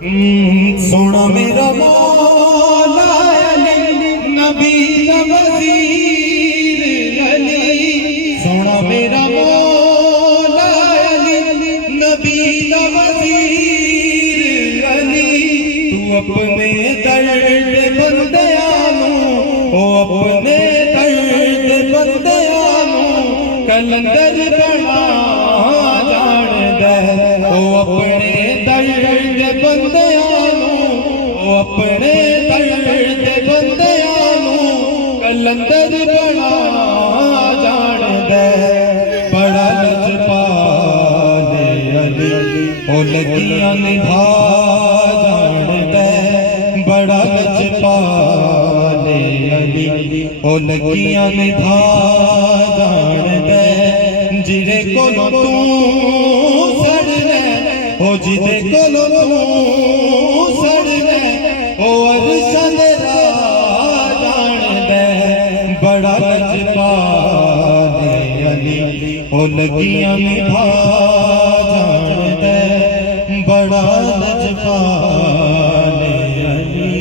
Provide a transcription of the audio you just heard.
سونا میرا مولا علی نبی دا وزیر علی، سونا میرا مولا علی نبی دا وزیر علی، تو اپنے درد بندیاں نو، او اپنے درد بندیاں نو کلندر بنا جان دے، او اپنے درد بندیاں نو، او اپنے درد بندیاں نو کلندر بنا جان دے، بڑا لجپال علی او لگیاں نبھا جان دے، بڑا لجپال علی او لگیاں نبھا جان دے، جڑے کولوں تو سڑنے او جدے کولوں تو سڑنے او عرشاں دے راہ جان دے، بڑا لجپال علی او لگیاں نبھا جان دے، بڑا لجپال علی۔